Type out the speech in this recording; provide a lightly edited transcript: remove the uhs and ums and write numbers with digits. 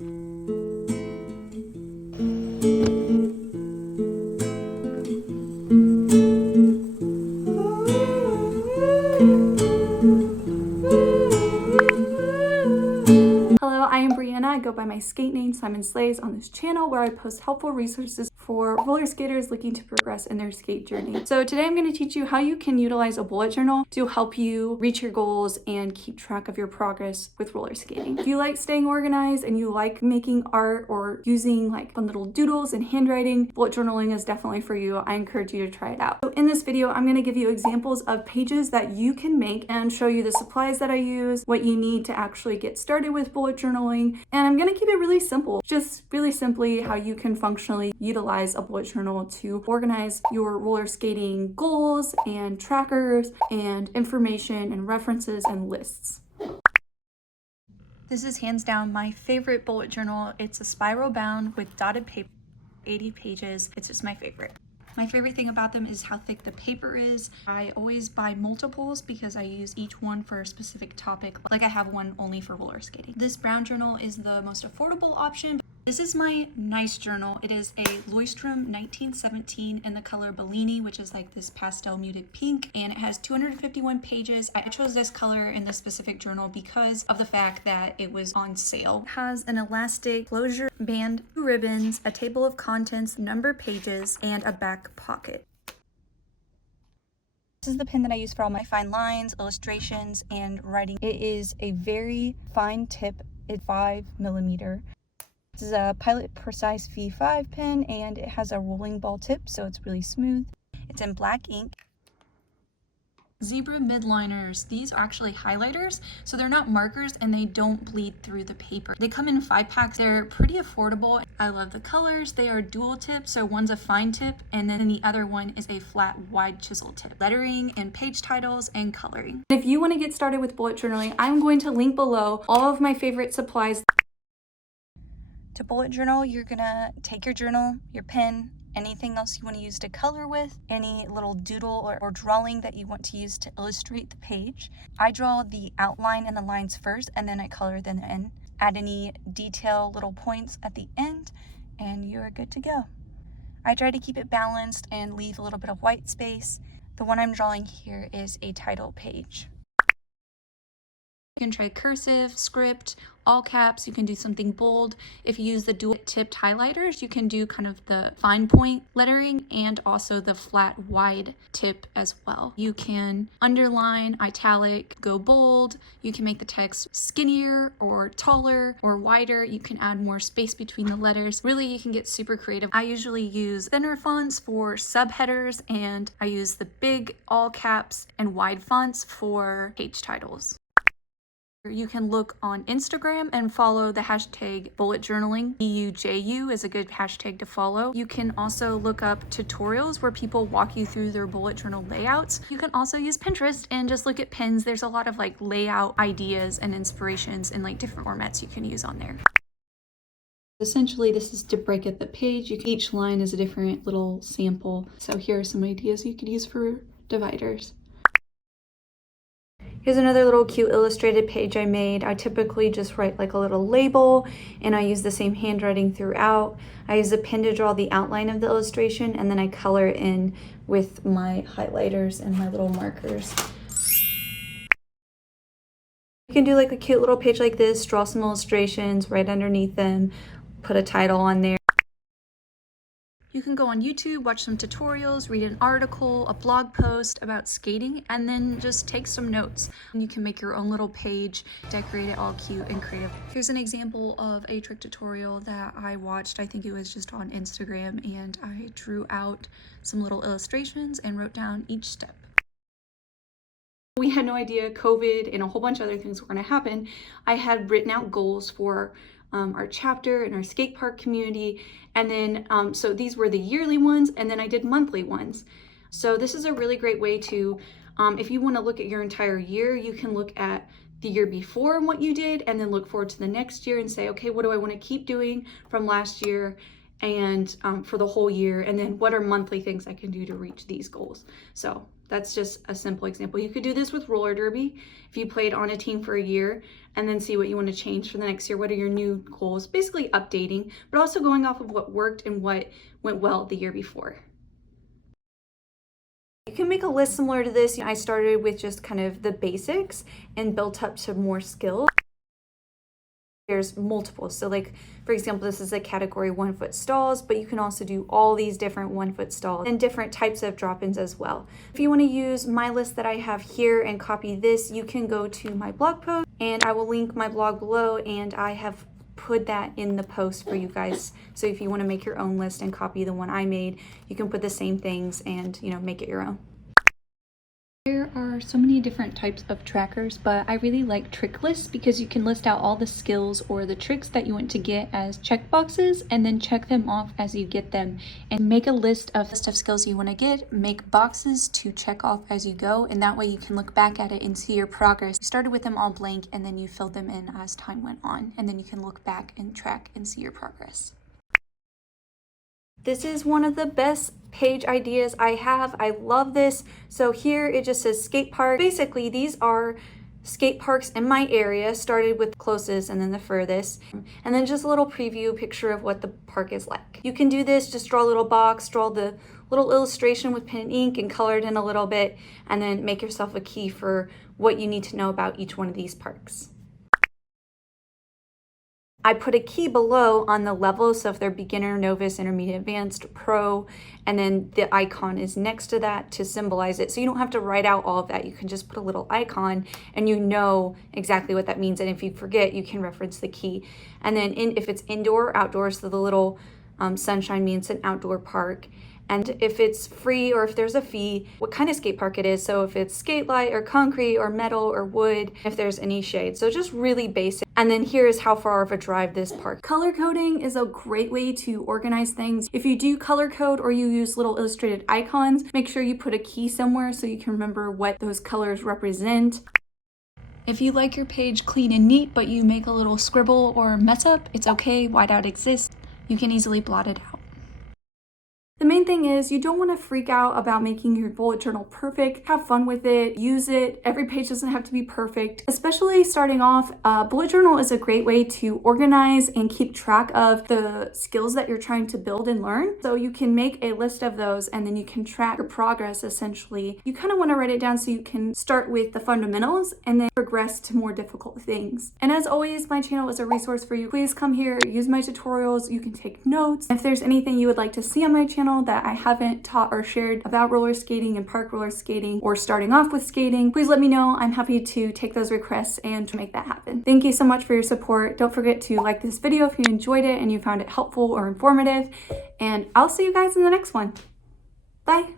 I go by my skate name Simon Slays on this channel, where I post helpful resources for roller skaters looking to progress in their skate journey. So today I'm going to teach you how you can utilize a bullet journal to help you reach your goals and keep track of your progress with roller skating. If you like staying organized and you like making art or using like fun little doodles and handwriting, bullet journaling is definitely for you. I encourage you to try it out. So in this video, I'm going to give you examples of pages that you can make and show you the supplies that I use, what you need to actually get started with bullet journaling, and I'm going to keep it really simple, just really simply how you can functionally utilize a bullet journal to organize your roller skating goals and trackers and information and references and lists. This is hands down my favorite bullet journal. It's a spiral bound with dotted paper, 80 pages. It's just my favorite. My favorite thing about them is how thick the paper is. I always buy multiples because I use each one for a specific topic. Like I have one only for roller skating. This brown journal is the most affordable option. This is my nice journal. It is a Leuchtturm 1917 in the color Bellini, which is like this pastel muted pink, and it has 251 pages. I chose this color in this specific journal because of the fact that it was on sale. It has an elastic closure band, 2 ribbons, a table of contents, number pages, and a back pocket. This is the pen that I use for all my fine lines, illustrations, and writing. It is a very fine tip. It's 5mm. This is a Pilot Precise V5 pen, and it has a rolling ball tip, so it's really smooth. It's in black ink. Zebra midliners. These are actually highlighters, so they're not markers and they don't bleed through the paper. They come in 5 packs. They're pretty affordable. I love the colors. They are dual tip, so one's a fine tip and then the other one is a flat wide chisel tip. Lettering and page titles and coloring. If you want to get started with bullet journaling, I'm going to link below all of my favorite supplies. To bullet journal, you're gonna take your journal, your pen, anything else you want to use to color with, any little doodle or drawing that you want to use to illustrate the page. I draw the outline and the lines first, and then I color them in. Add any detail little points at the end, and you're good to go. I try to keep it balanced and leave a little bit of white space. The one I'm drawing here is a title page. You can try cursive, script, all caps. You can do something bold. If you use the dual tipped highlighters, you can do kind of the fine point lettering and also the flat wide tip as well. You can underline, italic, go bold. You can make the text skinnier or taller or wider. You can add more space between the letters. Really, you can get super creative. I usually use thinner fonts for subheaders, and I use the big all caps and wide fonts for page titles. You can look on Instagram and follow the hashtag bullet journaling. BUJU is a good hashtag to follow. You can also look up tutorials where people walk you through their bullet journal layouts. You can also use Pinterest and just look at pins. There's a lot of like layout ideas and inspirations and like different formats you can use on there. Essentially, this is to break up the page. Each line is a different little sample. So here are some ideas you could use for dividers. Here's another little cute illustrated page I made. I typically just write like a little label, and I use the same handwriting throughout. I use a pen to draw the outline of the illustration, and then I color it in with my highlighters and my little markers. You can do like a cute little page like this, draw some illustrations right underneath them, put a title on there. You can go on YouTube, watch some tutorials, read an article, a blog post about skating, and then just take some notes. You can make your own little page, decorate it all cute and creative. Here's an example of a trick tutorial that I watched. I think it was just on Instagram, and I drew out some little illustrations and wrote down each step. We had no idea COVID and a whole bunch of other things were going to happen. I had written out goals for our chapter and our skate park community, and then so these were the yearly ones, and then I did monthly ones. So this is a really great way to if you want to look at your entire year, you can look at the year before and what you did, and then look forward to the next year and say, okay, what do I want to keep doing from last year, and for the whole year, and then what are monthly things I can do to reach these goals. So that's just a simple example. You could do this with roller derby if you played on a team for a year, and then see what you want to change for the next year. What are your new goals? Basically updating, but also going off of what worked and what went well the year before. You can make a list similar to this. I started with just kind of the basics and built up to more skills. There's multiple. So like, for example, this is a category 1 foot stalls, but you can also do all these different 1 foot stalls and different types of drop-ins as well. If you want to use my list that I have here and copy this, you can go to my blog post, and I will link my blog below, and I have put that in the post for you guys. So if you want to make your own list and copy the one I made, you can put the same things and, you know, make it your own. There are so many different types of trackers, but I really like trick lists because you can list out all the skills or the tricks that you want to get as checkboxes, and then check them off as you get them, and make a list of skills you want to get, make boxes to check off as you go, and that way you can look back at it and see your progress. You started with them all blank, and then you filled them in as time went on, and then you can look back and track and see your progress. This is one of the best page ideas I have. I love this. So here it just says skate park. Basically, these are skate parks in my area, started with closest and then the furthest, and then just a little preview picture of what the park is like. You can do this, just draw a little box, draw the little illustration with pen and ink and color it in a little bit, and then make yourself a key for what you need to know about each one of these parks. I put a key below on the level, so if they're beginner, novice, intermediate, advanced, pro, and then the icon is next to that to symbolize it. So you don't have to write out all of that. You can just put a little icon and you know exactly what that means. And if you forget, you can reference the key. And then if it's indoor or outdoor, so the little sunshine means an outdoor park. And if it's free or if there's a fee, what kind of skate park it is. So if it's skate light or concrete or metal or wood, if there's any shade. So just really basic. And then here's how far of a drive this park. Color coding is a great way to organize things. If you do color code or you use little illustrated icons, make sure you put a key somewhere so you can remember what those colors represent. If you like your page clean and neat, but you make a little scribble or mess up, it's okay. Whiteout exists. You can easily blot it out. The main thing is you don't want to freak out about making your bullet journal perfect. Have fun with it, use it. Every page doesn't have to be perfect. Especially starting off, bullet journal is a great way to organize and keep track of the skills that you're trying to build and learn. So you can make a list of those and then you can track your progress essentially. You kind of want to write it down so you can start with the fundamentals and then progress to more difficult things. And as always, my channel is a resource for you. Please come here, use my tutorials, you can take notes. If there's anything you would like to see on my channel that I haven't taught or shared about roller skating and park roller skating or starting off with skating, please let me know. I'm happy to take those requests and to make that happen. Thank you so much for your support. Don't forget to like this video if you enjoyed it and you found it helpful or informative, and I'll see you guys in the next one. Bye.